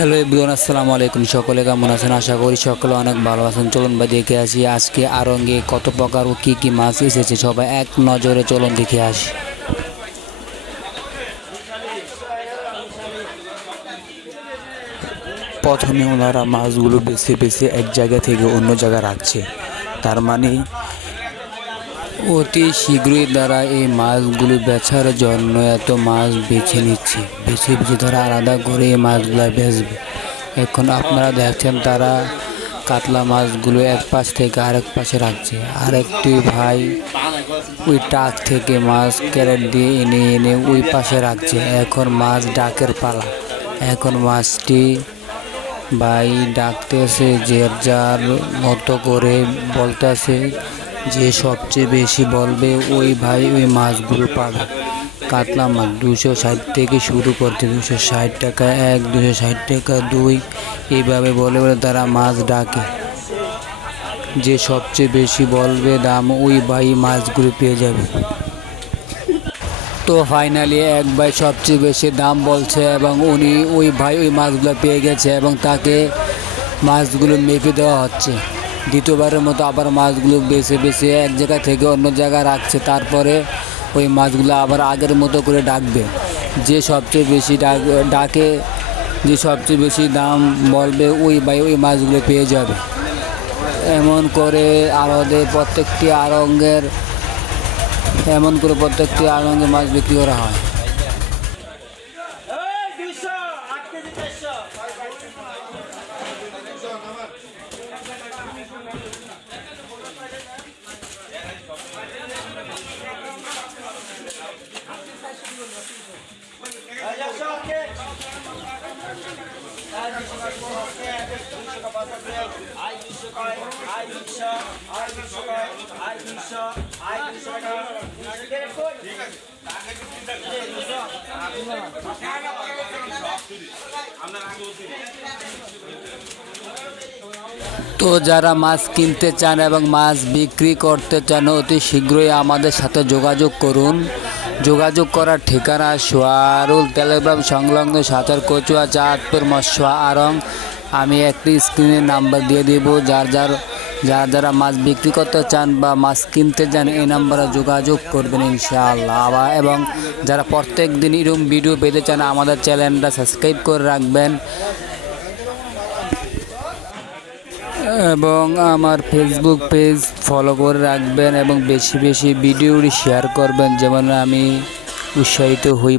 Hello everyone, আসসালামু আলাইকুম। সকলে কেমন আছেন? আশা করি সকলে অনেক ভালো আছেন। চলুন ভাই দেখে আসি আজকে আড়ঙ্গে কত প্রকার ও কী কী মাছ এসেছে। সবাই এক নজরে চলুন দেখে আসি। প্রথমে ওনারা মাছগুলো বেছে বেছে এক জায়গা থেকে অন্য জায়গায় রাখছে, তার মানে অতি শীঘ্রই তারা এই মাছগুলো বেচার জন্য এত মাছ বেছে নিচ্ছে। বেছে বেছে তারা আলাদা করে এই মাছগুলো বেচবে। এখন আপনারা দেখছেন তারা কাতলা মাছগুলো এক পাশ থেকে আরেক পাশে রাখছে। আরেকটি ভাই ওই টাক থেকে মাছ ক্যারেট দিয়ে এনে এনে ওই পাশে রাখছে। এখন মাছ ডাকের পালা। এখন মাছটি ভাই ডাকতেছে, যে যার মতো করে বলতেছে, যে সবচেয়ে বেশি বলবে ওই ভাই ওই মাছগুলো পাবে। কাতলা মাছ 260 থেকে শুরু করতে 260 টাকা 1, 260 টাকা 2, এইভাবে বলে বলে তারা মাছ ডাকে। যে সবচেয়ে বেশি বলবে দাম ওই ভাই মাছগুলো পেয়ে যাবে। তো ফাইনালি এক ভাই সবচেয়ে বেশি দাম বলছে এবং ওই ভাই ওই মাছগুলো পেয়ে গেছে এবং তাকে মাছগুলো মেপে দেওয়া হচ্ছে। দ্বিতীয়বারের মতো আবার মাছগুলো বেছে বেছে এক জায়গা থেকে অন্য জায়গায় রাখছে। তারপরে ওই মাছগুলো আবার আগের মতো করে ডাকবে। যে সবচেয়ে বেশি ডাকে, যে সবচেয়ে বেশি দাম বলবে ওই ভাই ওই মাছগুলো পেয়ে যাবে। এমন করে প্রত্যেকটি আড়ঙ্গে মাছ বিক্রি করা হয়। তো যারা মাছ কিনতে চান এবং মাছ বিক্রি করতে চান অতি শীঘ্রই আমাদের সাথে যোগাযোগ করুন। যোগাযোগ করার ঠিকানা সোয়ারুল টেলিগ্রাম সংলগ্ন সাঁতার কচুয়া চাঁদপুর মৎস্য আড়ং। আমি একটি স্ক্রিনের নাম্বার দিয়ে দেব। যারা মাছ বিক্রি করতে চান বা মাছ কিনতে চান এই নাম্বারে যোগাযোগ করবেন ইনশাআল্লাহ। এবং যারা প্রত্যেক দিন এরকম ভিডিও পেতে চান আমাদের চ্যানেলটা সাবস্ক্রাইব করে রাখবেন এবং আমার ফেসবুক পেজ ফলো করে রাখবেন এবং বেশি বেশি ভিডিওটি শেয়ার করবেন, যেমন আমি উৎসাহিত হই।